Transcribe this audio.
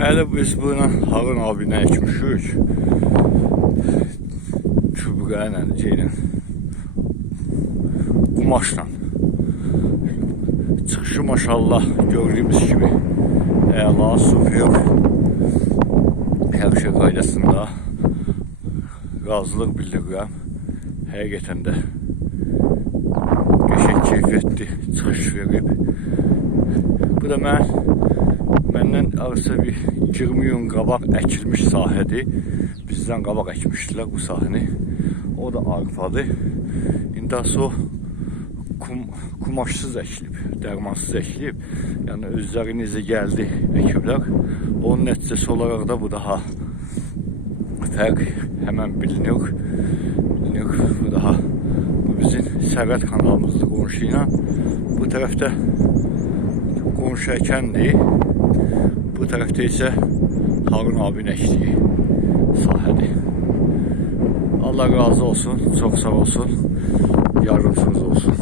Deməli biz buna Harun abinə ekmişik. Çubuğa ilə, qumaşla. Çıxışı maşallah gördüyümüz kimi əla, super. Hər şey qaydasında razılıq bildirirəm. Həqiqətən də qəşəng keyfiyyətli çıxış verib. Bu da məndən arısı bir 20 gün qabaq əkilmiş sahədir. Bizdən qabaq əkmişdilər bu sahəni. O da arpadır. İndi o kumaşsız əkilib, dərmansız əkilib. Yəni özləri necə gəldi əkiblər. Onun nəticəsi olaraq da bu daha fərq həmən bilinir. Bu daha bu bizim Sərvət kanalımızdır qonşu ilə. Bu tərəfdə qonşu əkəndir. Bu tərəfdə isə Harun abinin əkdiyi sahədir. Allah razı olsun, çox sağ olsun, yardımcınız olsun.